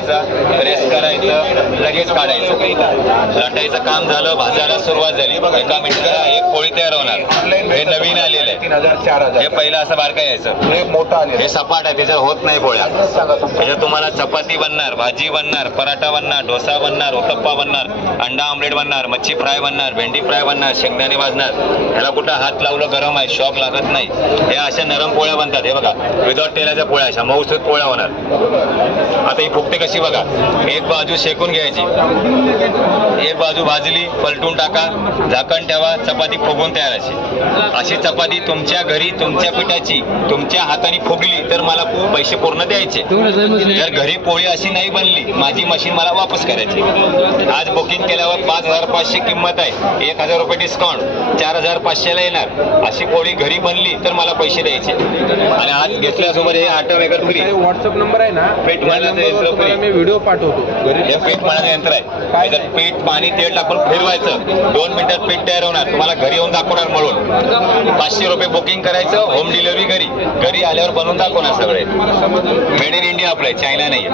लावायचा, प्रेस करायचं, लगेच काढायचं. लाटायचं काम झालं, भाजायला सुरुवात झाली. एका मिनिटाला एक पोळी तयार होणार. हे नवीन आलेलं आहे. 3000 4000 हे पहिलं असं बारका यायचं. हे मोठं आले. हे सपाट आहे, त्याच्यात होत नाही पोळ्या. त्याच्यात तुम्हाला चपाती बनणार, भाजी बनणार, पराठा बनणार, डोसा बनणार, उत्तप्पा बनणार, अंडा आमलेट बनणार, मच्छी फ्राय बनणार, भेंडी फ्राय बनणार, शेंगदाणे भाजणार. ह्याला कुठं हात लावलं गरम आहे, शॉक लागत नाही. हे अशा नरम पोळ्या बनतात. हे बघा, विदाउट तेलाच्या पोळ्या, अशा मऊसूत पोळ्या होणार. आता ही फुगते कशी बघा. एक बाजू शेकून घ्यायची, एक बाजू भाजली, पलटून टाका, झाकण ठेवा, चपाती फुगून तयार अशी चपाती तुमच्या घरी तुमच्या पिठाची तुमच्या हाताने फुगली तर मला पैसे पूर्ण द्यायचे. जर घरी पोळी अशी नाही बनली, माझी मशीन मला वापस करायची. आज बुकिंग केल्यावर 5500 किंमत आहे, 1000 रुपये डिस्काउंट, 4500ला येणार. अशी पोळी घरी बनली तर मला पैसे द्यायचे. आणि आज घेतल्यासोबत हे आटा मेकर फ्री. व्हॉट्सअप नंबर आहे ना, पीठ मळण्याचं यंत्र फ्री. मी व्हिडिओ पाठवतो. हे पीठ मळण्याचं यंत्र आहे. त्याच्यात पीठ, पाणी, तेल टाकून फिरवायचं, 2 मिनिटात पीठ तयार होणार. तुम्हाला घरी येऊन दाखवणार मळून. 500 रुपये बुकिंग करायचं, होम डिलिव्हरी घरी आल्यावर बनवून दाखवणार सगळे. मेड इन इंडिया आपलं, चायना नाही.